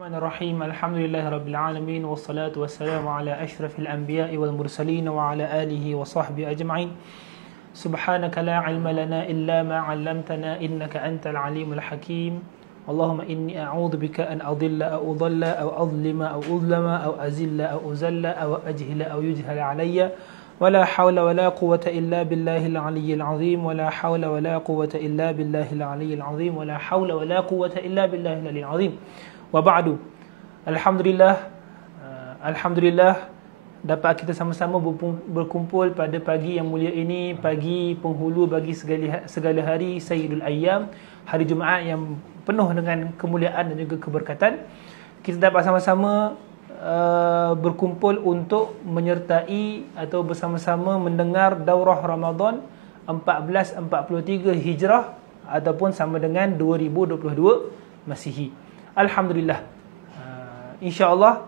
Bismillahirrahmanirrahim. Alhamdulillahirabbil alamin wassalatu wassalamu ala asyrafil anbiya'i wal mursalin wa ala alihi wa sahbihi ajma'in. Subhanaka la ilma lana illa ma 'allamtana innaka antal alimul hakim. Allahumma inni a'udzu bika an adilla aw udalla aw adlima aw udlama aw azilla aw uzalla aw ajhila aw yujhala alayya. ولا حول ولا قوة إلا بالله العلي العظيم ولا حول ولا قوة إلا بالله العلي العظيم ولا حول ولا قوة إلا بالله العلي العظيم وبعد. Alhamdulillah dapat kita sama-sama berkumpul pada pagi yang mulia ini, pagi penghulu bagi segala hari, Sayyidul Ayyam, hari Jumaat yang penuh dengan kemuliaan dan juga keberkatan. Kita dapat sama-sama berkumpul untuk menyertai atau bersama-sama mendengar daurah Ramadan 1443 Hijrah ataupun sama dengan 2022 Masihi. Alhamdulillah. InsyaAllah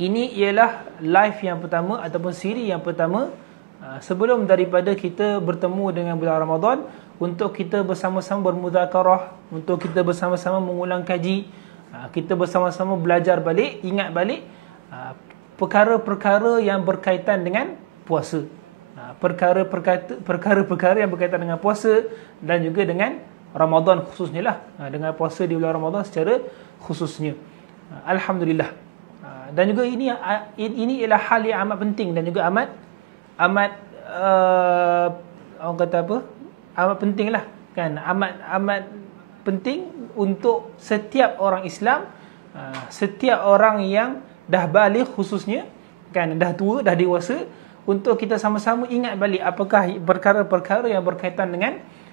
ini ialah live yang pertama ataupun siri yang pertama sebelum daripada kita bertemu dengan bulan Ramadan, untuk kita bersama-sama bermuzakarah, untuk kita bersama-sama mengulang kaji, kita bersama-sama belajar balik, ingat balik perkara-perkara yang berkaitan dengan puasa, perkara-perkara yang berkaitan dengan puasa dan juga dengan Ramadan khususnya lah, dengan puasa di bulan Ramadan secara khususnya. Alhamdulillah. Dan juga ini ialah hal yang amat penting dan juga amat orang kata apa? Amat penting lah kan, amat penting untuk setiap orang Islam, setiap orang yang dah balik khususnya kan, dah tua, dah dewasa, untuk kita sama-sama ingat balik apakah perkara-perkara yang berkaitan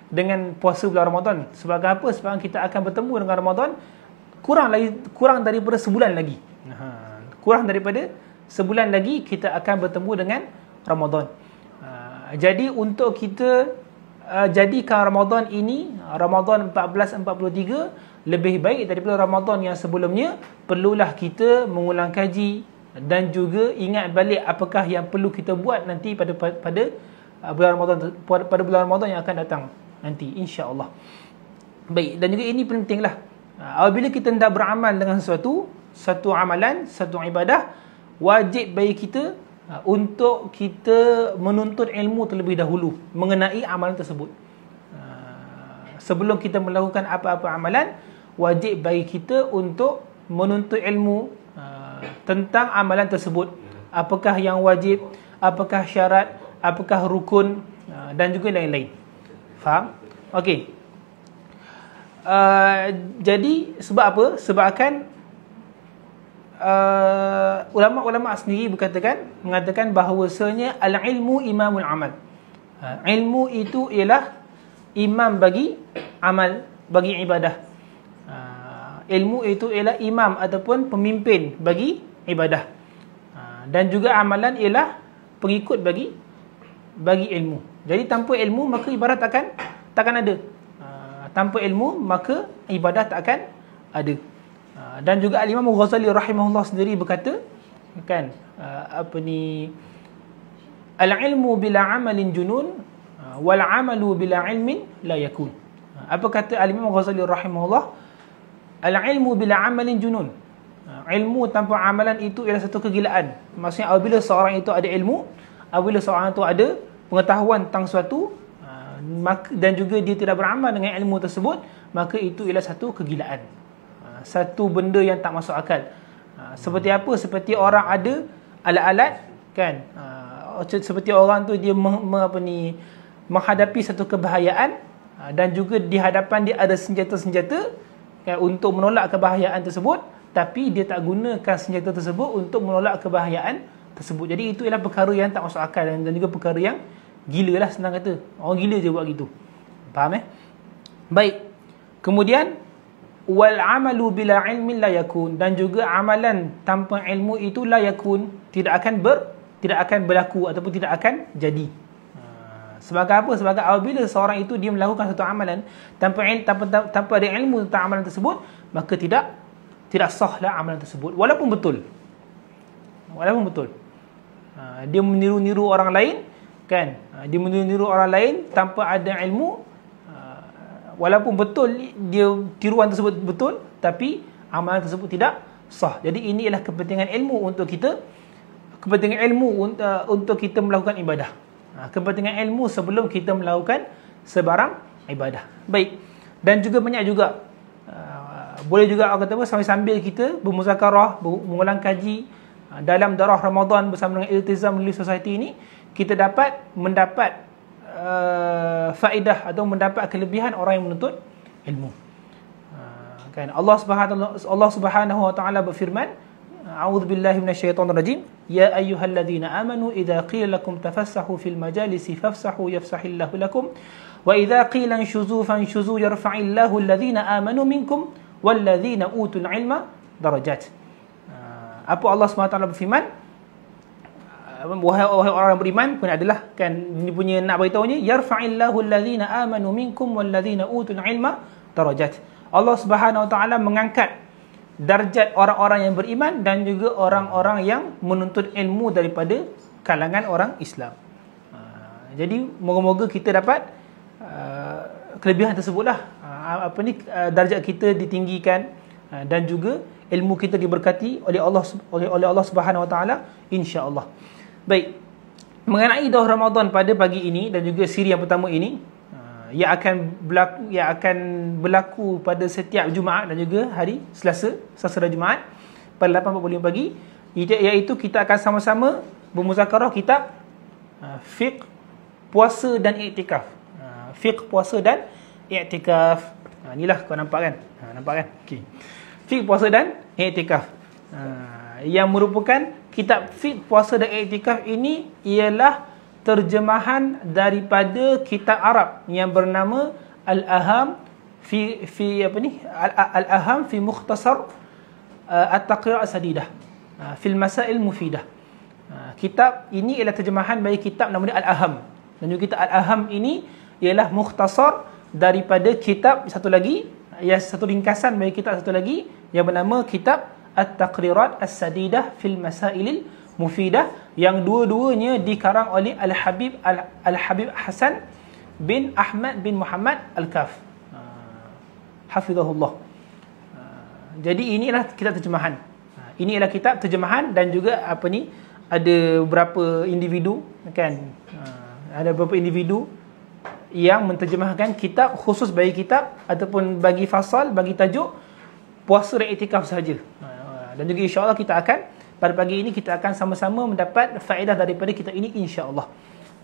dengan puasa bulan Ramadan. Sebab apa? Sebab kita akan bertemu dengan Ramadan kurang daripada sebulan lagi. Kurang daripada sebulan lagi kita akan bertemu dengan Ramadan. Jadi untuk kita jadikan Ramadan ini, Ramadan 1443, lebih baik daripada Ramadan yang sebelumnya, perlulah kita mengulang kaji dan juga ingat balik apakah yang perlu kita buat nanti pada bulan Ramadan yang akan datang nanti, insya-Allah. Baik, dan juga ini pentinglah. Apabila kita hendak beramal dengan satu amalan, satu ibadah, wajib bagi kita untuk kita menuntut ilmu terlebih dahulu mengenai amalan tersebut. Sebelum kita melakukan apa-apa amalan, wajib bagi kita untuk menuntut ilmu tentang amalan tersebut. Apakah yang wajib, apakah syarat, apakah rukun, dan juga lain-lain. Faham? Okey. Jadi sebab apa? Sebabkan ulama-ulama sendiri mengatakan bahawasanya al-ilmu imamul amal. Ilmu itu ialah imam bagi amal, bagi ibadah. Ilmu itu ialah imam ataupun pemimpin bagi ibadah. Dan juga amalan ialah pengikut bagi ilmu. Jadi tanpa ilmu maka ibadah takkan ada. Tanpa ilmu maka ibadah takkan ada. Dan juga Al-Imam Ghazali rahimahullah sendiri berkata kan, al-ilmu bila amalin junun wal amalu bila ilmin la yakun. Apa kata Al-Imam Ghazali rahimahullah? Al-ilmu bila amalin junun. Ilmu tanpa amalan itu ialah satu kegilaan. Maksudnya apabila seorang itu ada ilmu, apabila seorang itu ada pengetahuan tentang suatu, dan juga dia tidak beramal dengan ilmu tersebut, maka itu ialah satu kegilaan, satu benda yang tak masuk akal. Seperti apa? Seperti orang ada alat-alat kan, seperti orang tu dia menghadapi satu kebahayaan, dan juga di hadapan dia ada senjata-senjata kan, untuk menolak kebahayaan tersebut, tapi dia tak gunakan senjata tersebut untuk menolak kebahayaan tersebut. Jadi itu ialah perkara yang tak masuk akal dan juga perkara yang gila lah, senang kata. Orang gila je buat gitu. Faham Baik. Kemudian wal amalu bila ilmin la yakun, dan juga amalan tanpa ilmu itu la yakun, tidak akan berlaku ataupun tidak akan jadi. Sebab apa? Sebab apabila seorang itu dia melakukan satu amalan tanpa ada ilmu tentang amalan tersebut, maka tidak sahlah amalan tersebut walaupun betul. Dia meniru-niru orang lain kan, dia meniru orang lain tanpa ada ilmu, walaupun betul dia tiruan tersebut betul, tapi amalan tersebut tidak sah. Jadi ini ialah kepentingan ilmu untuk kita, kepentingan ilmu untuk kita melakukan ibadah. Kepentingan ilmu sebelum kita melakukan sebarang ibadah. Baik. Dan juga banyak juga boleh juga orang kata apa, sambil kita bermuzakarah, mengulang kaji dalam darah Ramadan bersama dengan Iltizam Relief Society ini, kita mendapat faedah atau mendapat kelebihan orang yang menuntut ilmu. Kan Allah Subhanahu wa taala berfirman, A'udzu billahi minasyaitonir rajim, ya ayyuhalladzina amanu idza qila lakum tafassahu fil majalisi fafsahu yafsahillahu lakum wa idza qila inshuzu fanshuzu yarfa'illahu alladhina amanu minkum walladzina utul ilma darajat. Apa Allah SWT berfirman, wahai orang yang beriman pun adalah, kan ini punya nak beritahunya, yarfa'illahu alladhina amanu minkum walladzina utul ilma darajat. Allah Subhanahu wa taala mengangkat darjat orang-orang yang beriman dan juga orang-orang yang menuntut ilmu daripada kalangan orang Islam. Jadi moga-moga kita dapat kelebihan tersebutlah. Darjat kita ditinggikan dan juga ilmu kita diberkati oleh Allah Subhanahu wa taala, insya-Allah. Baik. Mengenai daur Ramadan pada pagi ini dan juga siri yang pertama ini, yang akan berlaku pada setiap Jumaat dan juga hari Selasa dan Jumaat pada 8.45 pagi, iaitu kita akan sama-sama bermuzakarah kitab fiqh puasa dan iktikaf. Fiqh puasa dan iktikaf. Inilah kau nampak kan? Nampak kan? Okey. Fiqh puasa dan iktikaf. Yang merupakan kitab fiqh puasa dan iktikaf ini ialah terjemahan daripada kitab Arab yang bernama Al-Aham Al-Aham fi Mukhtasar At-Taqrir' As-Sadidah fil Masail Mufidah. Kitab ini ialah terjemahan bagi kitab nama dia Al-Aham, dan juga kitab Al-Aham ini ialah mukhtasar daripada kitab satu lagi, satu ringkasan bagi kitab satu lagi yang bernama kitab At-Taqrirat As-Sadidah fil Masailil Mufidah, yang dua-duanya dikarang oleh Al-Habib Hasan bin Ahmad bin Muhammad Al-Kaf, hafizahullah. Jadi inilah kitab terjemahan. Ini ialah kitab terjemahan, dan juga ada beberapa individu, kan, ada beberapa individu yang menterjemahkan kitab khusus bagi kitab ataupun bagi fasal, bagi tajuk puasa dan iktikaf sahaja. Dan juga insya-Allah kita akan, pada pagi ini kita akan sama-sama mendapat faedah daripada kitab ini, insya-Allah.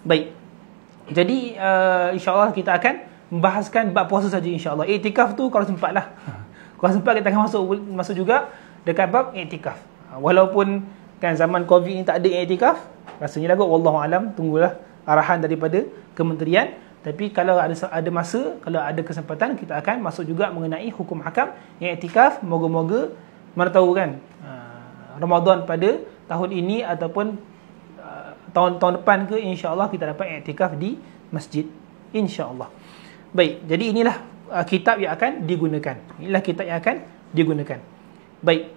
Baik. Jadi insya-Allah kita akan membahaskan bab puasa saja, insya-Allah. Iktikaf tu kalau sempatlah. Kalau sempat kita akan masuk juga dekat bab iktikaf. Walaupun kan zaman Covid ni tak ada iktikaf, rasanya lah kot, wallahu alam, tunggulah arahan daripada kementerian. Tapi kalau ada masa, kalau ada kesempatan, kita akan masuk juga mengenai hukum hakam iktikaf. Moga-moga mana tahu kan, Ramadan pada tahun ini ataupun tahun depan ke, insya-Allah kita dapat iktikaf di masjid, insya-Allah. Baik, jadi inilah kitab yang akan digunakan. Inilah kitab yang akan digunakan. Baik.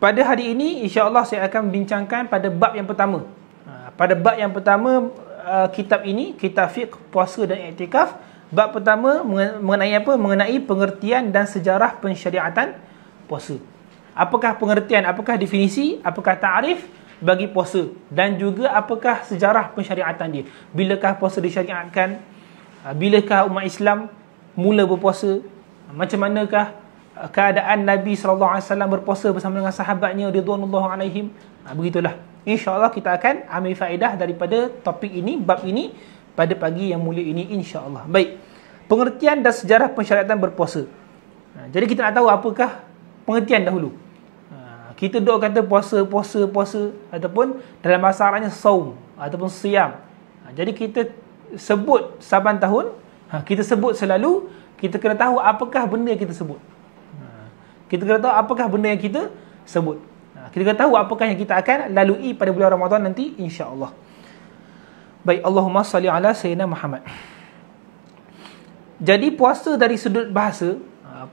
Pada hari ini insya-Allah saya akan membincangkan pada bab yang pertama. Pada bab yang pertama kitab ini, kitab fiqh puasa dan iktikaf, bab pertama mengenai apa? Mengenai pengertian dan sejarah pensyariatan puasa. Apakah pengertian, apakah definisi, apakah ta'rif bagi puasa, dan juga apakah sejarah pensyariatan dia. Bilakah puasa disyariatkan? Bilakah umat Islam mula berpuasa? Macam manakah keadaan Nabi SAW berpuasa bersama dengan sahabatnya radhiyallahu alaihim? Begitulah. InsyaAllah kita akan ambil faedah daripada topik ini, bab ini, pada pagi yang mulia ini, insyaAllah. Baik. Pengertian dan sejarah pensyariatan berpuasa. Jadi kita nak tahu apakah pengertian dahulu. Kita duk kata puasa, ataupun dalam bahasa Arabnya saum, ataupun siyam. Jadi kita sebut saban tahun, kita sebut selalu, kita kena tahu apakah benda yang kita sebut. Kita kena tahu apakah benda yang kita sebut. Kita kena tahu apakah yang kita akan lalui pada bulan Ramadan nanti, insya-Allah. Baik, Allahumma salli ala Sayyidina Muhammad. Jadi puasa dari sudut bahasa,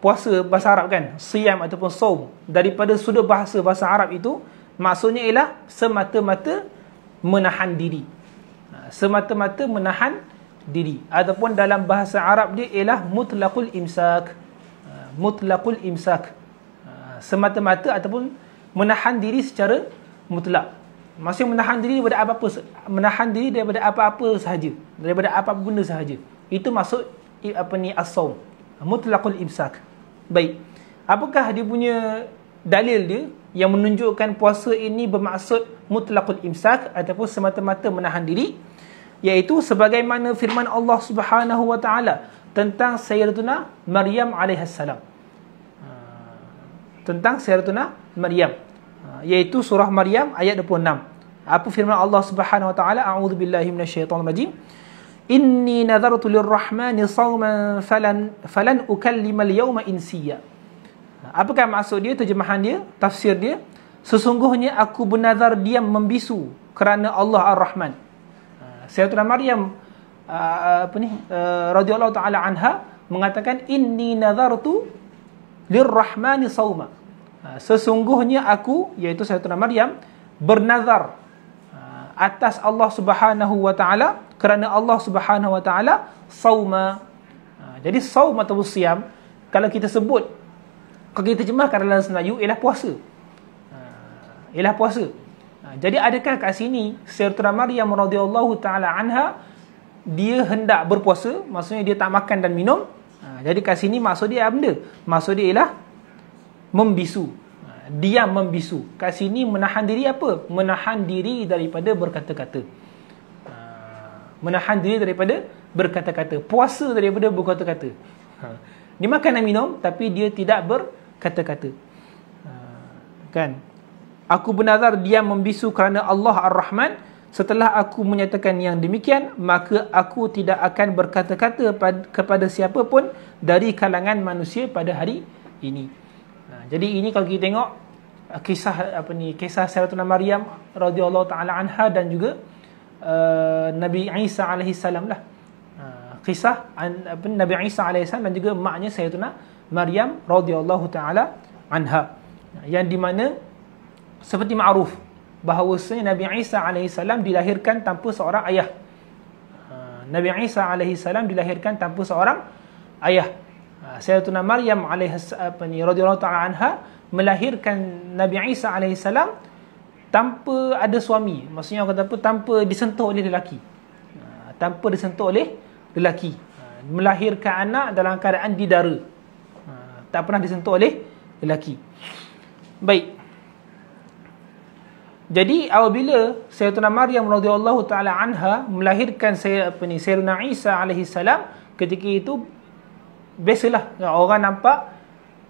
puasa bahasa Arab kan, siyam ataupun saum, daripada sudut bahasa Arab itu maksudnya ialah semata-mata menahan diri. Semata-mata menahan diri, ataupun dalam bahasa Arab dia ialah mutlaqul imsak. mutlaqul imsak. Semata-mata ataupun menahan diri secara mutlak. Maksudnya menahan diri daripada apa-apa, menahan diri daripada apa-apa sahaja, daripada apa-apa benda sahaja. Itu maksud as-saum, mutlaqul imsak. Baik. Apakah dia punya dalil dia yang menunjukkan puasa ini bermaksud mutlaqul imsak ataupun semata-mata menahan diri? Iaitu sebagaimana firman Allah Subhanahu wa taala tentang Sayyidatuna Maryam alaihissalam. Tentang Sayyidatuna Maryam, iaitu surah Maryam ayat 26. Apa firman Allah Subhanahu wa taala? A'udzubillahi minasyaitonir rajim. Inni nadartu lirrahmani sawman falan ukallimal yawma insiya. Apakah maksud dia, terjemahan dia, tafsir dia? Sesungguhnya aku bernazar diam membisu kerana Allah Ar-Rahman. Sayyidatuna Maryam radhiyallahu taala anha mengatakan inni nadartu lirrahmani sawma. Sesungguhnya aku, iaitu Sayyidatuna Maryam, bernazar atas Allah Subhanahu wa taala, kerana Allah Subhanahu wa taala sauma. Jadi saum atau siam, kalau kita sebut, kalau kita terjemahkan dalam bahasa Melayu, ialah puasa. Ialah puasa. Jadi adakah kat sini Sayyidatuna Maryam radhiyallahu taala anha dia hendak berpuasa, maksudnya dia tak makan dan minum? Jadi kat sini maksud dia apa benda? Maksud dia ialah membisu. Diam membisu. Kat sini menahan diri apa? Menahan diri daripada berkata-kata. Menahan diri daripada berkata-kata. Puasa daripada berkata-kata. Dia makan dan minum, tapi dia tidak berkata-kata. Kan? Aku bernazar diam membisu kerana Allah Ar-Rahman. Setelah aku menyatakan yang demikian, maka aku tidak akan berkata-kata kepada siapa pun dari kalangan manusia pada hari ini. Jadi ini kalau kita tengok kisah Sayyidatuna Maryam radhiyallahu taala anha dan juga Nabi Isa alaihi salam lah. Kisah Nabi Isa alaihi salam dan juga maknya Sayyidatuna Maryam radhiyallahu taala anha, yang di mana seperti ma'ruf bahawasanya Nabi Isa alaihi salam dilahirkan tanpa seorang ayah. Nabi Isa alaihi salam dilahirkan tanpa seorang ayah. Sayyidatuna Maryam radhiyallahu taala anha melahirkan Nabi Isa alaihi salam tanpa ada suami. Maksudnya orang kata apa? Tanpa disentuh oleh lelaki. Tanpa disentuh oleh lelaki. Melahirkan anak dalam keadaan didara. Tak pernah disentuh oleh lelaki. Baik. Jadi apabila Sayyidatuna Maryam radhiyallahu taala anha melahirkan Sayyidina Isa alaihi salam, ketika itu biasalah orang nampak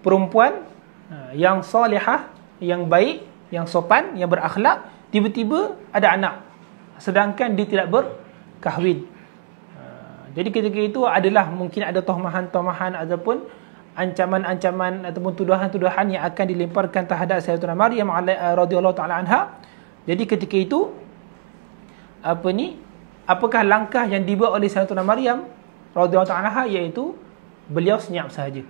perempuan yang salihah, yang baik, yang sopan, yang berakhlak, tiba-tiba ada anak, sedangkan dia tidak berkahwin. Jadi ketika itu adalah mungkin ada tohmahan-tohmahan ataupun ancaman-ancaman ataupun tuduhan-tuduhan yang akan dilemparkan terhadap Sayyidatuna Maryam radhiyallahu taala anha. Jadi ketika itu apakah langkah yang dibuat oleh Sayyidatuna Maryam radhiyallahu taala anha, iaitu beliau senyap sahaja.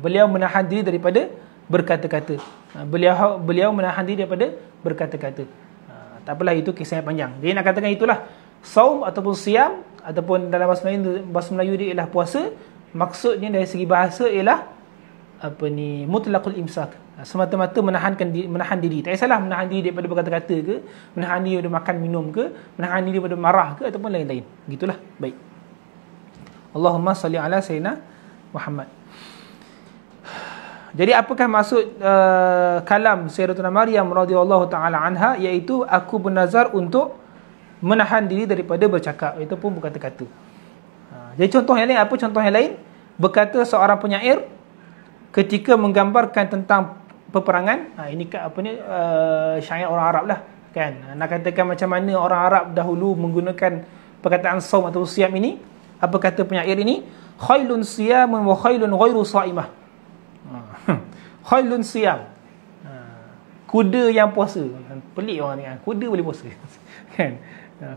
Beliau menahan diri daripada berkata-kata. Beliau menahan diri daripada berkata-kata. Tak apalah, itu kisah yang panjang. Jadi nak katakan itulah saum ataupun siam, ataupun dalam bahasa Melayu dia ialah puasa. Maksudnya dari segi bahasa ialah mutlaqul imsak. Semata-mata menahan diri. Tak kisahlah menahan diri daripada berkata-kata ke, menahan diri daripada makan minum ke, menahan diri daripada marah ke, ataupun lain-lain. Gitulah. Baik. Allahumma salli ala sayyidina Muhammad. Jadi apakah maksud kalam Sayyidatuna Maryam radhiyallahu taala anha, iaitu aku bernazar untuk menahan diri daripada bercakap, itu pun berkata-kata. Jadi contoh yang lain, apa contoh yang lain? Berkata seorang penyair ketika menggambarkan tentang peperangan. Ini syair orang Arab lah, kan? Nak katakan macam mana orang Arab dahulu menggunakan perkataan saum atau siam ini. Apa kata penyair ini? Khailun siyamun wa khailun ghairu saimah. Khailun siyam, kuda yang puasa. Pelik orang ni kan, kuda boleh puasa. Kan?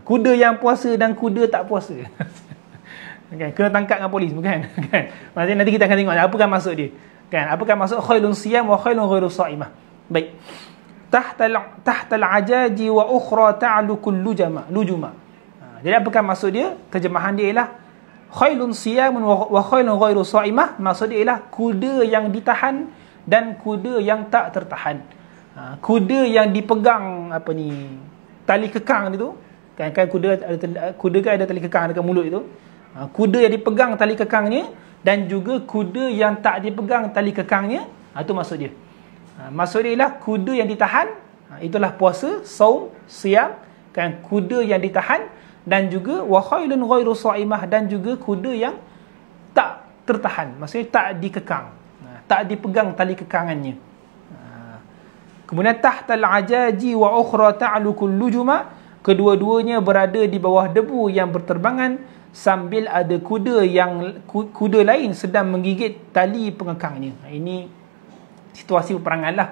Kuda yang puasa dan kuda tak puasa. Kan? Kena tangkap dengan polis, bukan? Kan? Maksudnya nanti kita akan tengok apakah maksud dia. Kan? Apakah maksud khailun siyam wa khailun ghairu saimah? Baik. Tahta al-ajaji wa ukhra ta'lu kullu lujuma. Jadi apakah maksud dia? Terjemahan dia ialah Khailun siyamun wa khailun ghairu sa'imah, maksudnya ialah kuda yang ditahan dan kuda yang tak tertahan. Kuda yang dipegang tali kekang itu, kan kuda kan ada tali kekang dekat mulut itu. Kuda yang dipegang tali kekangnya dan juga kuda yang tak dipegang tali kekangnya, itu maksud dia. Maksud dia ialah kuda yang ditahan, itulah puasa, saum, siam, kan kuda yang ditahan, dan juga wa khailun ghairu sa'imah, dan juga kuda yang tak tertahan, maksudnya tak dikekang, tak dipegang tali kekangannya. Kemudian tahtal ajaji wa ukhra ta'lukul lujuma, kedua-duanya berada di bawah debu yang berterbangan sambil ada kuda lain sedang menggigit tali pengekangnya. Ini situasi peperangan lah.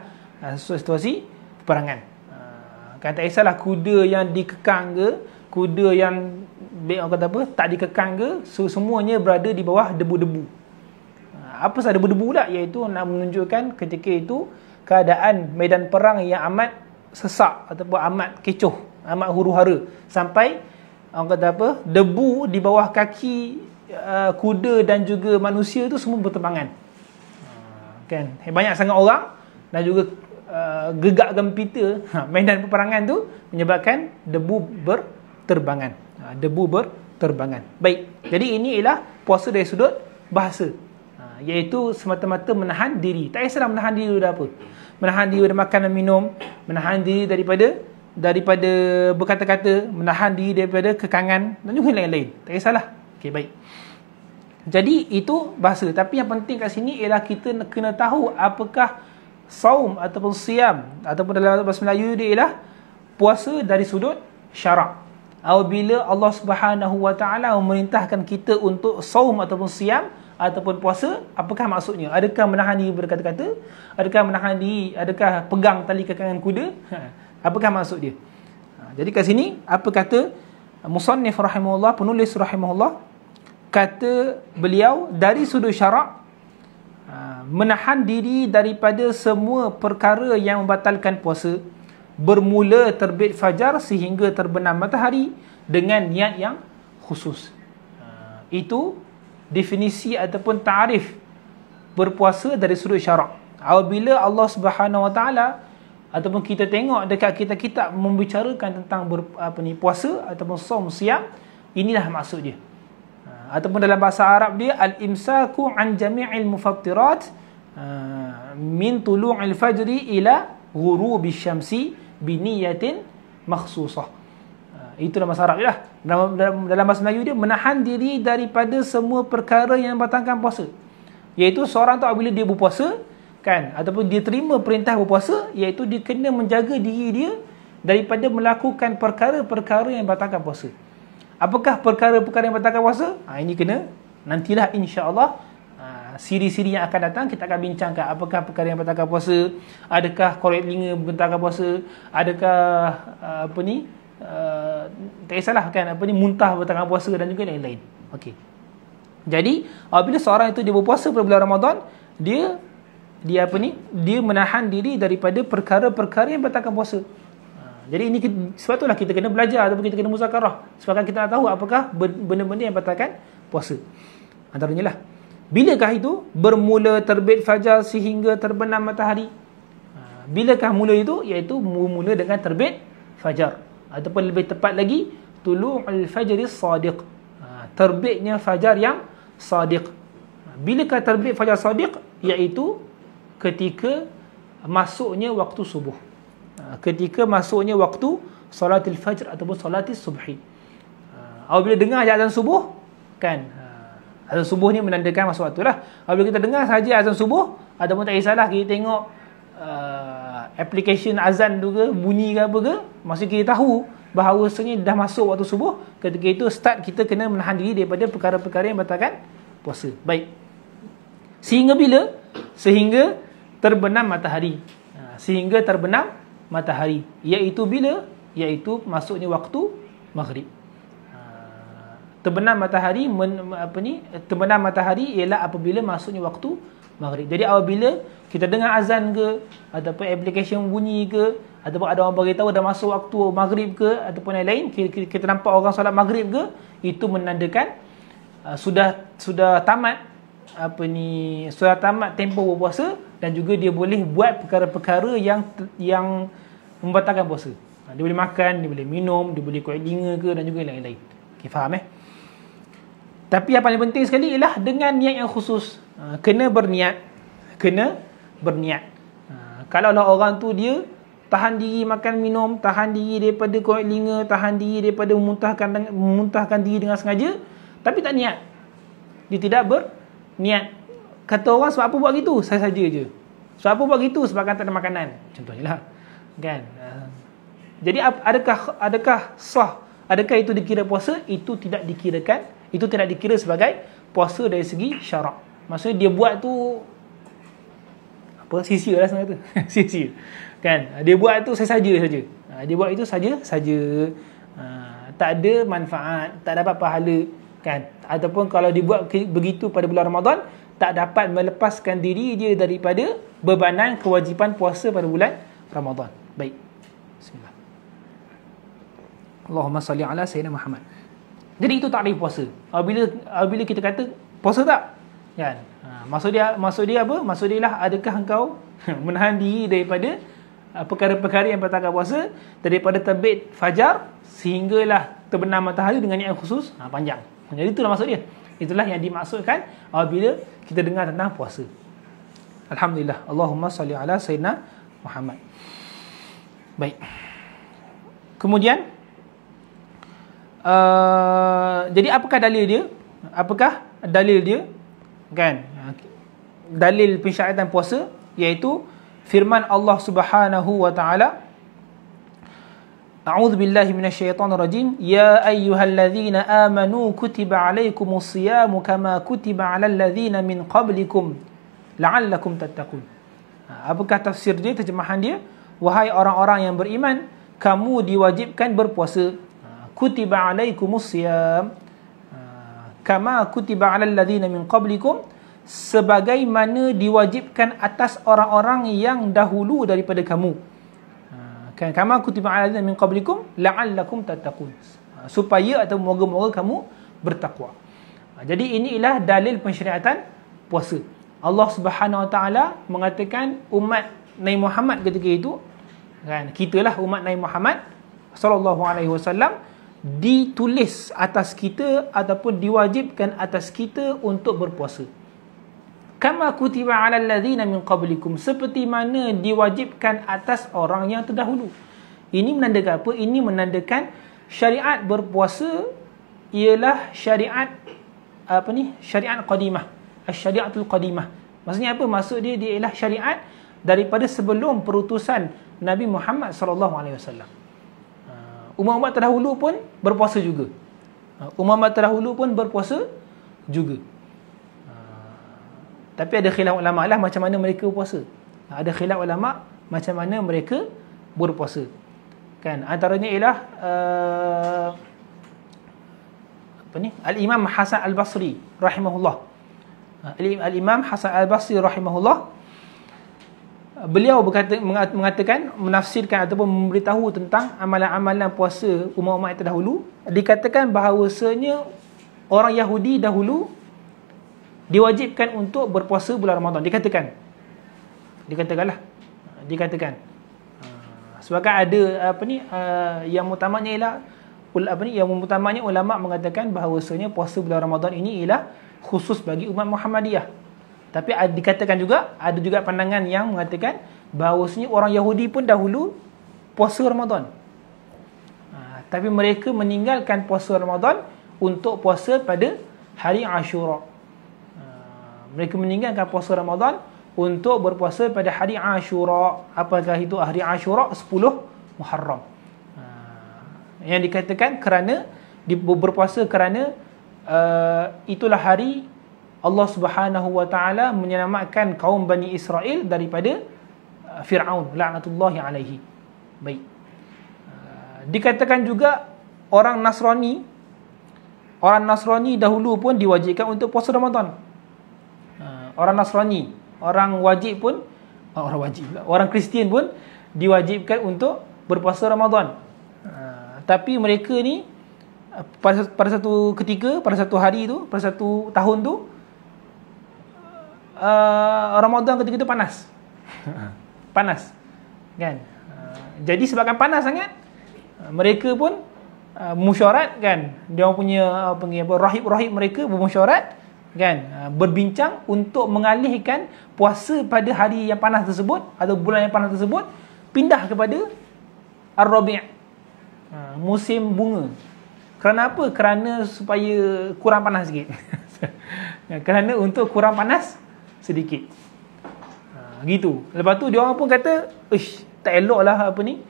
Situasi peperangan. Kan tak kisahlah kuda yang dikekang ke, kuda yang tak dikekang ke, semuanya berada di bawah debu-debu. Apa sahaja debu-debu pula? Iaitu nak menunjukkan ketika itu keadaan medan perang yang amat sesak ataupun amat kecoh, amat huru-hara, sampai debu di bawah kaki kuda dan juga manusia itu semua berterbangan. Kan banyak sangat orang dan juga gegak gempita medan peperangan tu menyebabkan debu berterbangan. Debu berterbangan. Baik. Jadi ini ialah puasa dari sudut bahasa. Iaitu semata-mata menahan diri. Tak kisahlah menahan diri daripada apa. Menahan diri daripada makan dan minum, menahan diri daripada berkata-kata, menahan diri daripada kekangan dan juga lain-lain. Tak kisahlah. Okey, baik. Jadi itu bahasa. Tapi yang penting kat sini ialah kita kena tahu apakah saum ataupun siam ataupun dalam bahasa Melayu dia ialah puasa dari sudut syarak. Apabila Allah Subhanahu Wa Taala memerintahkan kita untuk saum ataupun siam ataupun puasa, apakah maksudnya? Adakah menahan diri berkata-kata? Adakah menahan diri? Adakah pegang tali kekangan kuda? Apakah maksud dia? Jadi kat sini apa kata musannif rahimahullah, penulis rahimahullah, kata beliau dari sudut syarak, menahan diri daripada semua perkara yang membatalkan puasa bermula terbit fajar sehingga terbenam matahari dengan niat yang khusus. Itu definisi ataupun ta'rif berpuasa dari sudut syarak. Apabila Allah Subhanahu Wa Taala ataupun kita tengok dekat kitab membicarakan tentang puasa ataupun saum siam, inilah maksud dia. Ataupun dalam bahasa Arab dia al-imsaku an jami'il mufattirat min tulu'il fajri ila ghurubi syamsi bi niyatin makhsusah. Itu dalam bahasa Arab dia lah. Dalam bahasa Melayu dia menahan diri daripada semua perkara yang membatalkan puasa. Iaitu seorang tu apabila dia berpuasa, kan, ataupun dia terima perintah berpuasa, iaitu dia kena menjaga diri dia daripada melakukan perkara-perkara yang membatalkan puasa. Apakah perkara-perkara yang membatalkan puasa? Ini kena nantilah insya-Allah siri-siri yang akan datang kita akan bincangkan apakah perkara yang membatalkan puasa, adakah korek telinga membatalkan puasa, adakah tak kisahlah kan muntah membatalkan puasa dan juga lain-lain. Okey. Jadi apabila seorang itu dia berpuasa pada bulan Ramadan, dia menahan diri daripada perkara-perkara yang membatalkan puasa. Jadi ini sebab itulah kita kena belajar ataupun kita kena muzakarah supaya kita nak tahu apakah benda-benda yang membatalkan puasa. Antaranya lah, bilakah itu bermula terbit fajar sehingga terbenam matahari? Bilakah mula itu? Iaitu mula dengan terbit fajar, ataupun lebih tepat lagi tulu'ul fajri sadiq, terbitnya fajar yang sadiq. Bilakah terbit fajar sadiq? Iaitu ketika masuknya waktu subuh, ketika masuknya waktu salatul fajr ataupun salatul subhi. Apabila dengar azan subuh, kan, azan subuh ni menandakan masuk waktu lah. Apabila kita dengar saja azan subuh, ataupun tak kisahlah kita tengok application azan tu ke, bunyi ke apa ke, maksud kita tahu bahawasanya dah masuk waktu subuh. Ketika itu start kita kena menahan diri daripada perkara-perkara yang membatalkan puasa. Baik. Sehingga bila? Sehingga terbenam matahari. Sehingga terbenam matahari. Iaitu bila? Iaitu masuknya waktu maghrib. Terbenam matahari terbenam matahari ialah apabila masuknya waktu maghrib. Jadi apabila kita dengar azan ke, ataupun aplikasi bunyi ke, ataupun ada orang beritahu dah masuk waktu maghrib ke, ataupun lain-lain, kita nampak orang solat maghrib ke, itu menandakan sudah tamat sudah tamat tempoh berpuasa, dan juga dia boleh buat perkara-perkara yang membatalkan puasa. Dia boleh makan, dia boleh minum, dia boleh kuat telinga ke, dan juga lain-lain. Okay, faham Tapi yang paling penting sekali ialah dengan niat yang khusus. Kena berniat. Kalau lah orang tu dia tahan diri makan minum, tahan diri daripada kuat telinga, tahan diri daripada memuntahkan diri dengan sengaja, tapi tak niat. Dia tidak berniat. Kata orang, sebab apa buat gitu? Saya saja je. Sebab apa buat gitu? Sebabkan tak ada makanan. Contohnya lah. Kan? Jadi adakah sah? Adakah itu dikira puasa? Itu tidak dikirakan. Itu tidak dikira sebagai puasa dari segi syarak. Maksudnya dia buat tu sia-sia lah sebenarnya tu. Sia-sia. Kan? Dia buat tu saja. Dia buat itu saja. Tak ada manfaat, tak dapat pahala, kan? Ataupun kalau dibuat begitu pada bulan Ramadan, tak dapat melepaskan diri dia daripada bebanan kewajipan puasa pada bulan Ramadan. Baik. Bismillah. Allahumma salli ala sayyidina Muhammad. Jadi itu takrif puasa. Apabila kita kata puasa tak? Kan? Maksud dia apa? Maksud dia lah, adakah engkau menahan diri daripada perkara-perkara yang batalkan puasa, daripada terbit fajar sehinggalah terbenam matahari dengan niat khusus? Panjang. Jadi itulah maksud dia. Itulah yang dimaksudkan apabila kita dengar tentang puasa. Alhamdulillah. Allahumma salli ala sayyidina Muhammad. Baik. Kemudian jadi apakah dalil dia? Kan? Dalil pensyariatan puasa iaitu firman Allah Subhanahu wa taala, A'udzu billahi minasyaitonir rajim. Ya ayyuhalladzina amanu kutiba alaikumus siyamu kama kutiba alal ladzina min qablikum la'allakum tattaqun. Apakah tafsir dia, terjemahan dia? Wahai orang-orang yang beriman, kamu diwajibkan berpuasa. Kutiba alaikumus siyam kama kutiba alal ladzina min qablikum, sebagaimana diwajibkan atas orang-orang yang dahulu daripada kamu. Kan, kama kutiba alal ladzina min qablikum la'allakum tattaqun, supaya atau moga-moga kamu bertakwa. Jadi inilah dalil pensyariatan puasa. Allah Subhanahu wa taala mengatakan umat Nabi Muhammad ketika itu, kan, kitalah umat Nabi Muhammad sallallahu alaihi wasallam, ditulis atas kita ataupun diwajibkan atas kita untuk berpuasa. Kama kutiba alal ladzina min qablikum, seperti mana diwajibkan atas orang yang terdahulu. Ini menandakan apa? Ini menandakan syariat berpuasa ialah syariat syariat qadimah, syariatul qadimah. Maksudnya apa? Maksud dia ialah syariat daripada sebelum perutusan Nabi Muhammad sallallahu alaihi wasallam. Umat-umat terdahulu pun berpuasa juga. Tapi ada khilaf ulama lah macam mana mereka berpuasa. Ada khilaf ulama macam mana mereka berpuasa. Kan, antaranya ialah Al-Imam Hasan Al-Basri rahimahullah. Al-Imam Hasan Al-Basri rahimahullah, beliau mengatakan, menafsirkan ataupun memberitahu tentang amalan-amalan puasa umat-umat yang terdahulu. Dikatakan bahawasanya orang Yahudi dahulu diwajibkan untuk berpuasa bulan Ramadan. Dikatakan. Sebabkan ada yang utamanya ialah ulama mengatakan bahawasanya puasa bulan Ramadan ini ialah khusus bagi umat Muhammadiyah. Tapi dikatakan juga, ada juga pandangan yang mengatakan bahawasanya orang Yahudi pun dahulu puasa Ramadan. Tapi mereka meninggalkan puasa Ramadan untuk puasa pada hari Ashura. Mereka meninggalkan puasa Ramadan untuk berpuasa pada hari Ashura. Apakah itu hari Ashura? 10 Muharram. Yang dikatakan kerana berpuasa kerana itulah hari Allah Subhanahu wa taala menyelamatkan kaum Bani Israel daripada Fir'aun laknatullahi alaihi. Baik. Dikatakan juga orang Nasrani dahulu pun diwajibkan untuk puasa Ramadan. Orang Nasrani, orang Kristian pun diwajibkan untuk berpuasa Ramadan. Tapi mereka ni pada satu ketika, pada satu hari tu, pada satu tahun tu, Ramadan ketika itu panas. Panas. Kan? Jadi sebabkan panas sangat, mereka pun musyarat kan, dia punya rahib-rahib mereka bermusyarat kan, berbincang untuk mengalihkan puasa pada hari yang panas tersebut atau bulan yang panas tersebut pindah kepada Ar-Rabi', musim bunga. Kerana apa? Kerana supaya kurang panas sikit. Kerana untuk kurang panas sedikit. Gitu. Lepas tu dia orang pun kata, tak eloklah apa ni,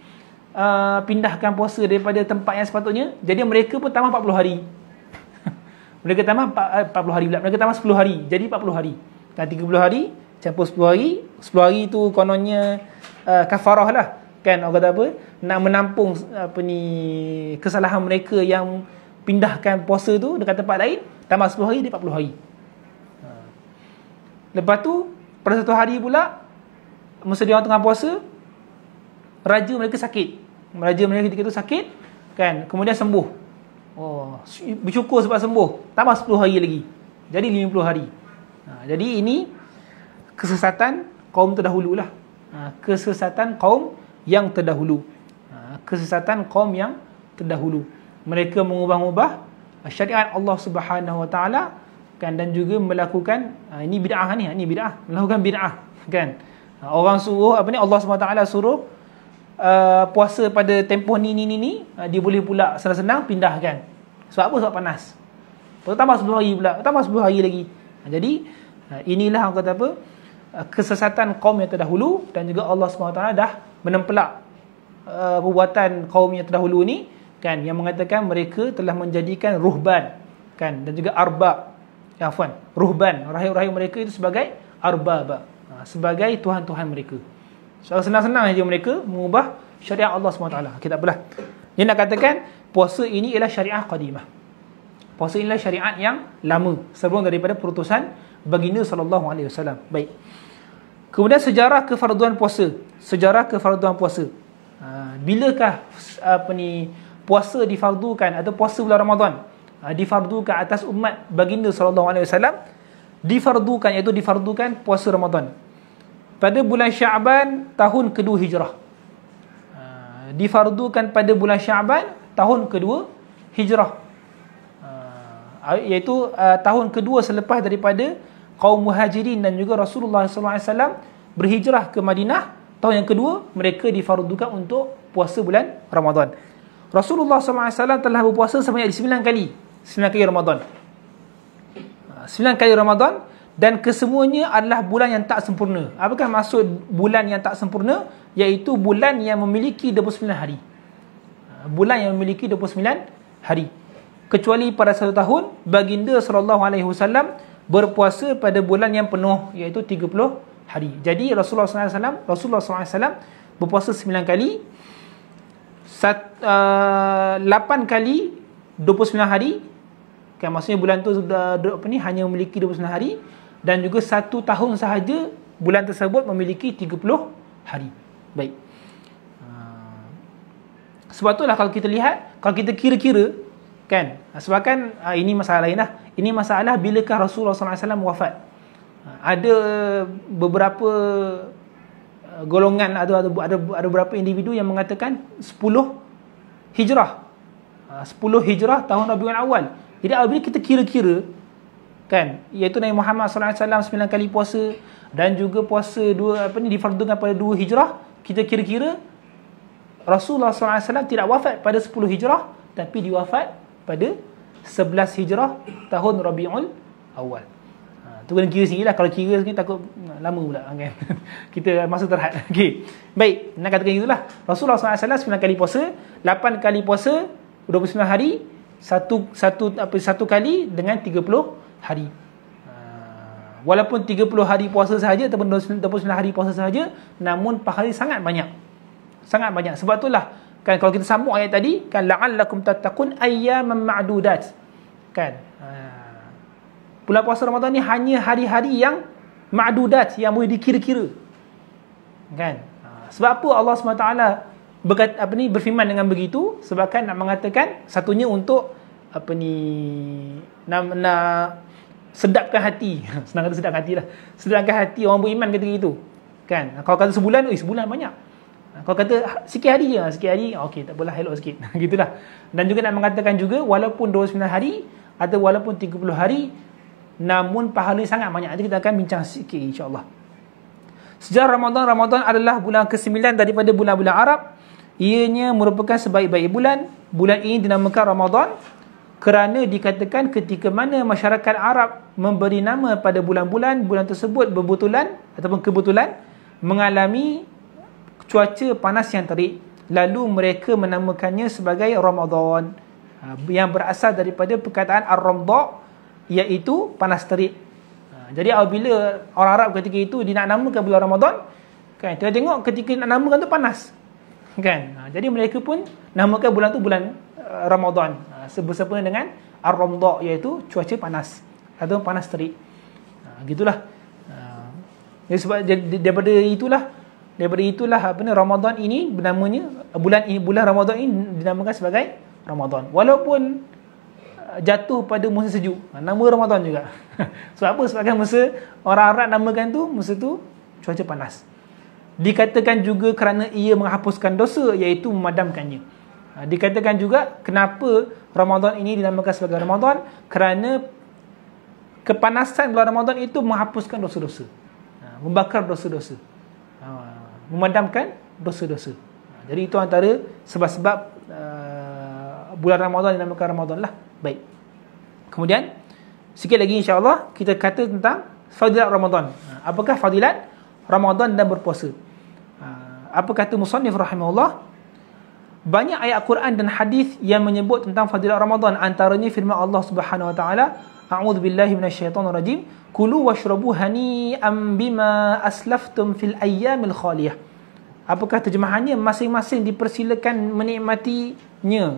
pindahkan puasa daripada tempat yang sepatutnya. Jadi mereka pun tambah 40 hari. Mereka tambah 40 hari pula. Mereka tambah 10 hari. Jadi 40 hari. Dan 30 hari campur 10 hari. 10 hari tu kononnya kafarah lah. Kan orang kata apa? Nak menampung apa ni, kesalahan mereka yang pindahkan puasa tu dekat tempat lain. Tambah 10 hari dia 40 hari. Lepas tu pada satu hari pula, masa dia orang tengah puasa, raja mereka sakit. Raja mereka ketika itu sakit kan, kemudian sembuh. Bersyukur sebab sembuh. Tambah 10 hari lagi. Jadi 50 hari. Jadi ini kesesatan kaum terdahulu lah. Kesesatan kaum yang terdahulu. Kesesatan kaum yang terdahulu. Mereka mengubah-ubah syariat Allah Subhanahu Wa Taala kan, dan juga melakukan ini bid'ah ni, melakukan bid'ah kan. Orang suruh apa ni, Allah Subhanahu Wa Taala suruh puasa pada tempoh ni, dia boleh pula senang-senang pindahkan. Sebab apa? Sebab panas. Lepas tambah 10 hari pula, tambah 10 hari lagi. Jadi inilah orang kata apa, kesesatan kaum yang terdahulu, dan juga Allah SWT dah menempelak perbuatan kaum yang terdahulu ni kan, yang mengatakan mereka telah menjadikan ruhban kan, dan juga arbab, ruhban, rahib-rahib mereka itu sebagai arbab, sebagai tuhan-tuhan mereka. So, senang-senang saja mereka mengubah syariat Allah SWT. Okay, tak apalah. Dia nak katakan puasa ini ialah syariat qadimah. Puasa inilah syariat yang lama sebelum daripada perutusan baginda sallallahu alaihi wasallam. Baik. Kemudian sejarah kefarduan puasa. Sejarah kefarduan puasa. Bilakah apa ni, puasa difardukan atau puasa bulan Ramadan difardukan atas umat baginda sallallahu alaihi wasallam? Difardukan, iaitu difardukan puasa Ramadan pada bulan Syaban tahun kedua Hijrah. Difardukan pada bulan Syaban tahun kedua Hijrah, iaitu tahun kedua selepas daripada kaum Muhajirin dan juga Rasulullah SAW berhijrah ke Madinah. Tahun yang kedua mereka difardukan untuk puasa bulan Ramadan. Rasulullah SAW telah berpuasa sebanyak 9 kali. 9 kali Ramadan. 9 kali Ramadan, dan kesemuanya adalah bulan yang tak sempurna. Apakah maksud bulan yang tak sempurna? Iaitu bulan yang memiliki 29 hari. Bulan yang memiliki 29 hari. Kecuali pada satu tahun baginda SAW berpuasa pada bulan yang penuh, iaitu 30 hari. Jadi Rasulullah SAW berpuasa 9 kali, 8 kali 29 hari kan, maksudnya bulan tu hanya memiliki 29 hari, dan juga satu tahun sahaja bulan tersebut memiliki 30 hari. Baik. Sebab itulah kalau kita lihat, kalau kita kira-kira kan, sebabkan ini masalah lain lah. Ini masalah bilakah Rasulullah SAW wafat. Ada beberapa golongan, ada beberapa individu yang mengatakan 10 Hijrah. 10 Hijrah tahun Rabiul Awal. Jadi apabila kita kira-kira kan, iaitu Nabi Muhammad SAW 9 kali puasa, dan juga puasa difardukan pada 2 Hijrah, kita kira-kira Rasulullah SAW tidak wafat pada 10 Hijrah, tapi diwafat pada 11 Hijrah tahun Rabiul Awal. Tu kena kira sini lah. Kalau kira sini takut lama pula kan. Kita masa terhad. Okey. Baik, nak katakan itulah. Rasulullah SAW 9 kali puasa, 8 kali puasa 29 hari, satu kali dengan 30 hari. Walaupun 30 hari puasa sahaja ataupun 29 hari puasa sahaja, namun pahala sangat banyak. Sangat banyak. Sebab itulah kan, kalau kita sambung ayat tadi kan, la'allakum tattaqun ayyaman ma'dudat. Kan? Bulan puasa Ramadan ni hanya hari-hari yang ma'dudat, yang boleh dikira-kira. Kan? Sebab apa Allah SWT berfirman dengan begitu? Sebabkan nak mengatakan, satunya untuk apa ni, nak sedapkan hati. Senang kata sedapkan hati lah. Sedapkan hati orang beriman ketika itu. Kan? Kalau kata sebulan, sebulan banyak. Kalau kata sikit hari je, sikit hari, okey, tak apalah, elok sikit. Gitulah. Dan juga nak mengatakan juga, walaupun 29 hari atau walaupun 30 hari, namun pahala sangat banyak. Nanti kita akan bincang sikit insya-Allah. Sejarah Ramadan adalah bulan ke-9 daripada bulan-bulan Arab. Ianya merupakan sebaik-baik bulan. Bulan ini dinamakan Ramadan kerana dikatakan ketika mana masyarakat Arab memberi nama pada bulan-bulan, bulan tersebut berbetulan ataupun kebetulan mengalami cuaca panas yang terik. Lalu mereka menamakannya sebagai Ramadan, yang berasal daripada perkataan ar-ramda, iaitu panas terik. Jadi apabila orang Arab ketika itu dia nak namakan bulan Ramadan, kan, kita tengok ketika nak namakan tu panas, kan. Jadi mereka pun namakan bulan tu bulan Ramadan, bersempena dengan ar-ramda, iaitu cuaca panas atau panas terik. Gitulah. Jadi sebab daripada itulah apa ni, Ramadan ini namanya, bulan Ramadan ini dinamakan sebagai Ramadan. Walaupun jatuh pada musim sejuk, nama Ramadan juga. Sebab apa? Sebabkan masa orang Arab namakan tu, masa tu cuaca panas. Dikatakan juga kerana ia menghapuskan dosa, iaitu memadamkannya. Dikatakan juga kenapa Ramadan ini dinamakan sebagai Ramadan, kerana kepanasan bulan Ramadan itu menghapuskan dosa-dosa, membakar dosa-dosa, memadamkan dosa-dosa. Jadi itu antara sebab-sebab bulan Ramadan dinamakan Ramadan lah. Baik. Kemudian sikit lagi insya-Allah kita kata tentang fadilat Ramadan. Apakah fadilat Ramadan dan berpuasa? Apa kata musannif rahimahullah? Banyak ayat Quran dan hadis yang menyebut tentang fadilat Ramadan. Antaranya firman Allah Subhanahu wa taala, a'udzubillahi minasyaitonir rajim, kulu washrabu hani'an bima aslaftum fil ayyamil khaliyah. Apakah terjemahannya? Masing-masing dipersilakan menikmatinya,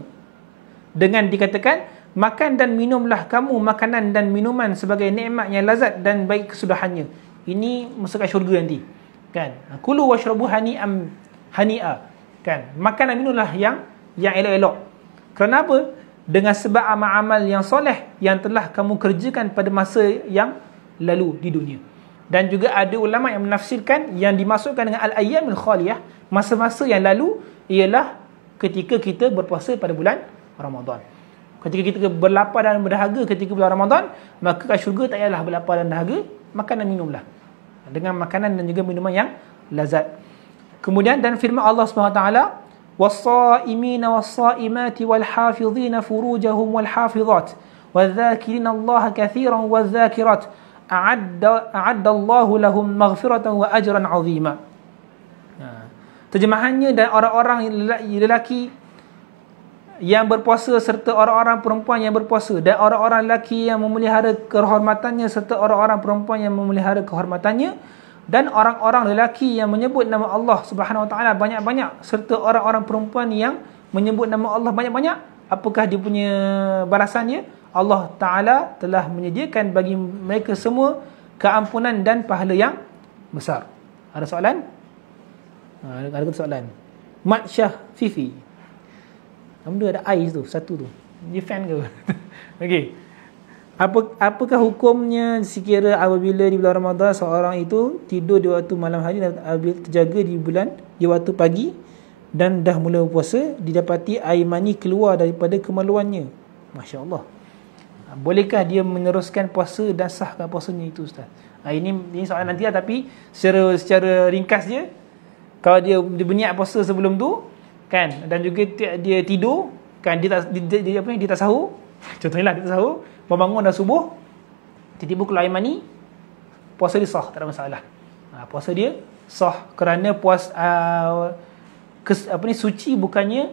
dengan dikatakan, makan dan minumlah kamu makanan dan minuman sebagai nikmat yang lazat dan baik kesudahannya. Ini masuk ke syurga nanti, kan. Kulu washrabu hani'an, hani'a, kan. Makan dan minumlah yang elok-elok. Kerana apa? Dengan sebab amal-amal yang soleh yang telah kamu kerjakan pada masa yang lalu di dunia. Dan juga ada ulama yang menafsirkan yang dimasukkan dengan al-ayyamil khaliyah, masa-masa yang lalu, ialah ketika kita berpuasa pada bulan Ramadan. Ketika kita berlapar dan berdahaga ketika bulan Ramadan, maka kat syurga tak payahlah berlapar dan dahaga, makan dan minumlah dengan makanan dan juga minuman yang lazat. Kemudian dan firman Allah Subhanahu wa taala, was-saimina was-saimati wal-hafizina furujahum wal-hafizat wadh-dhakirina Allah katsiran wadh-dhakirat a'adda Allahu lahum maghfiratan wa ajran 'azima. Terjemahannya, dan orang-orang lelaki yang berpuasa serta orang-orang perempuan yang berpuasa, dan orang-orang lelaki yang memelihara kehormatannya serta orang-orang perempuan yang memelihara kehormatannya, dan orang-orang lelaki yang menyebut nama Allah Subhanahu wa taala banyak-banyak serta orang-orang perempuan yang menyebut nama Allah banyak-banyak. Apakah dia punya balasannya? Allah Taala telah menyediakan bagi mereka semua keampunan dan pahala yang besar. Ada soalan? Ada soalan? Mat Syah Fifi. Dia ada ais tu, satu tu. Dia fan ke? Okey. Apakah hukumnya sekira apabila di bulan Ramadan seorang itu tidur di waktu malam hari dan apabila terjaga di waktu pagi dan dah mula berpuasa, didapati air mani keluar daripada kemaluannya? Masya-Allah. Bolehkah dia meneruskan puasa dan sahkah puasanya itu, Ustaz? Ini soalan nanti lah, tapi secara ringkas je, kalau dia berniat puasa sebelum tu, kan, dan juga dia tidur, kan, dia tak sahur, contohnya lah dia tak sahur, bangun dah subuh, tiba-tiba keluar air mani, puasa dia sah, tak ada masalah. Puasa dia sah kerana suci bukannya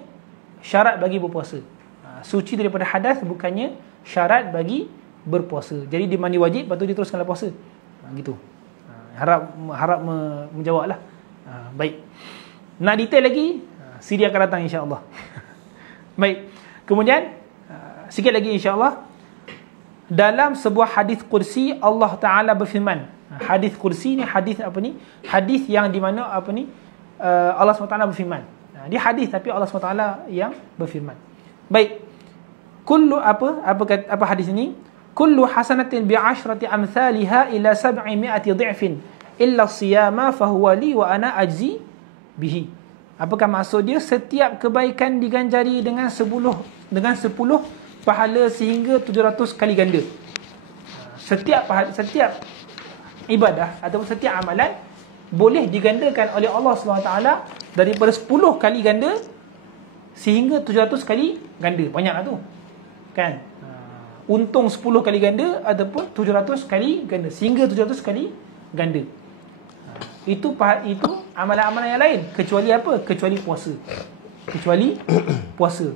syarat bagi berpuasa. Suci daripada hadas bukannya syarat bagi berpuasa. Jadi dia mandi wajib, lepas tu dia teruskanlah puasa. Gitu. Harap menjawab lah. Baik. Nak detail lagi, siri akan datang insya-Allah. Baik. Kemudian sikit lagi insya-Allah, dalam sebuah hadis kursi Allah Taala berfirman. Hadis kursi ni hadis apa ni? Hadis yang di mana apa ni? Allah SWT berfirman. Dia hadis tapi Allah SWT yang berfirman. Baik. apa hadis ini? Kullu hasanatin bi'ashrati amsalha ila 700 dhi'fin illa siyama fahuwa li wa ana ajzi bihi. Apakah maksud dia? Setiap kebaikan diganjari dengan 10 pahala sehingga 700 kali ganda. Setiap ibadah ataupun setiap amalan boleh digandakan oleh Allah SWT daripada 10 kali ganda sehingga 700 kali ganda. Banyak lah tu, kan? Untung 10 kali ganda ataupun 700 kali ganda, sehingga 700 kali ganda. Itu amalan-amalan yang lain, kecuali apa? Kecuali puasa.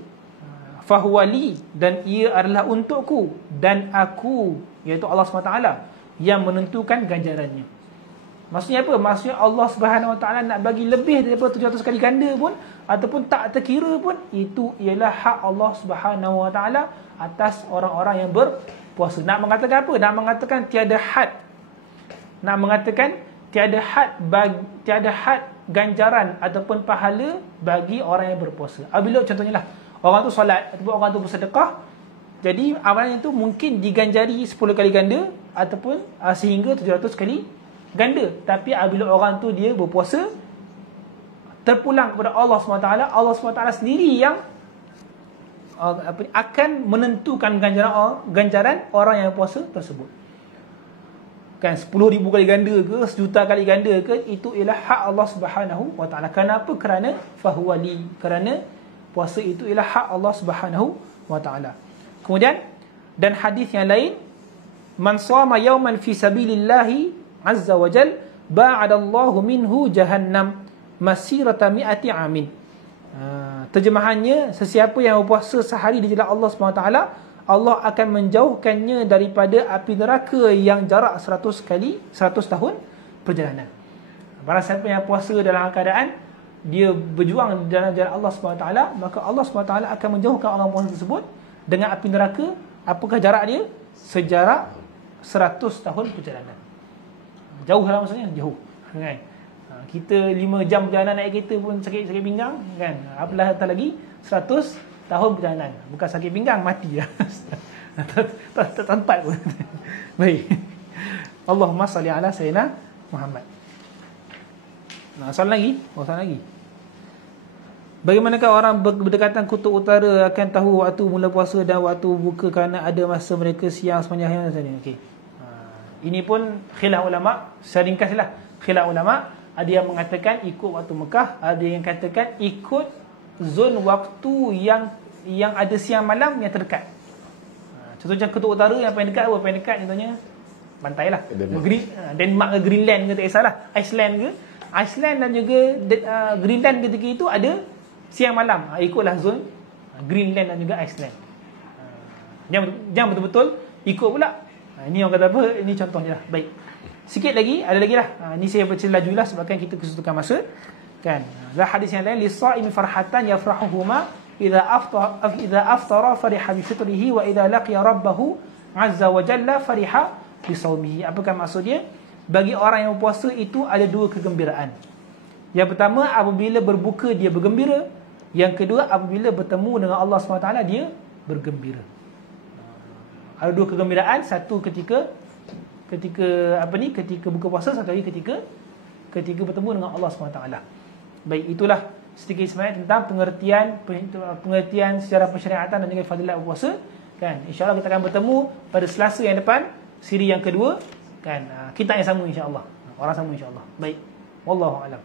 Fahuwali, dan ia adalah untukku dan aku, iaitu Allah SWT yang menentukan ganjarannya. Maksudnya apa? Maksudnya Allah Subhanahu Wa Taala nak bagi lebih daripada 700 kali ganda pun, ataupun tak terkira pun, itu ialah hak Allah Subhanahu Wa Taala atas orang-orang yang berpuasa. Nak mengatakan apa? Nak mengatakan tiada had. Nak mengatakan tiada had ganjaran ataupun pahala bagi orang yang berpuasa. Apabila contohnya lah, orang tu solat ataupun orang tu bersedekah, jadi amalan itu mungkin diganjari 10 kali ganda ataupun sehingga 700 kali ganda. Tapi apabila orang tu dia berpuasa, terpulang kepada Allah SWT, Allah SWT sendiri yang akan menentukan ganjaran orang yang puasa tersebut. Kan 10,000 kali ganda ke, 1,000,000 kali ganda ke, itu ialah hak Allah Subhanahu Wa Taala. Kenapa? Kerana fahuwali, kerana puasa itu ialah hak Allah Subhanahu Wa Taala. Kemudian, dan hadis yang lain, man shama yawman fi sabilillahi azza wa jal ba'adallahu minhu jahannam masirata mi'ati amin. Terjemahannya, sesiapa yang berpuasa sehari di jalan Allah SWT, Allah akan menjauhkannya daripada api neraka yang jarak 100 tahun perjalanan. Barang siapa yang puasa dalam keadaan dia berjuang dalam jalan Allah SWT, maka Allah SWT akan menjauhkan orang puasa tersebut dengan api neraka. Apakah jarak dia? Sejarak 100 tahun perjalanan. Jauh lah maksudnya, jauh, kan? Kita 5 jam perjalanan naik kereta pun sakit pinggang, kan? Apalagi lagi 100 tahun perjalanan. Bukan sakit pinggang, mati lah. tak tempat pun. Baik. Allahumma salli ala sayyidina Muhammad. Soalan lagi. Bagaimanakah orang berdekatan kutub utara akan tahu waktu mula puasa dan waktu buka, kerana ada masa mereka siang sepanjang hari? Okey. Ini pun khilaf ulama, secara ringkaslah. Khilaf ulama, ada yang mengatakan ikut waktu Mekah, ada yang katakan ikut zon waktu yang ada siang malam yang terdekat. Contoh macam kutub utara yang paling dekat apa? Paling dekat contohnya pantai lah. Denmark ke Greenland ke, tak kisahlah. Iceland dan juga Greenland ketika itu ada siang malam. Ikutlah zon Greenland dan juga Iceland. Jangan betul-betul ikut pula. Ini orang kata apa? Ini contohnya lah. Baik. Sikit lagi, ada lagi lah. Ini saya baca laju lah sebabkan kita kesusahan masa. Kan? Lah hadis yang lain, lis-sha'imi farhatan yafrahuhuma idza aftara fariha bi fitrihi wa idza laqiya rabbahu azza wa jalla fariha bi shaumihi. Apakah maksud dia? Bagi orang yang berpuasa itu ada 2 kegembiraan. Yang pertama, apabila berbuka dia bergembira. Yang kedua, apabila bertemu dengan Allah SWT dia bergembira. Ada 2 kegembiraan, satu ketika buka puasa, satu lagi ketika bertemu dengan Allah SWT. Baik, itulah sedikit sebenarnya tentang pengertian secara persyariatan dan juga fadilat berpuasa, kan. InsyaAllah kita akan bertemu pada Selasa yang depan, siri yang kedua, kan. Kita yang sama insya-Allah, orang sama insya-Allah. Baik, wallahu a'lam.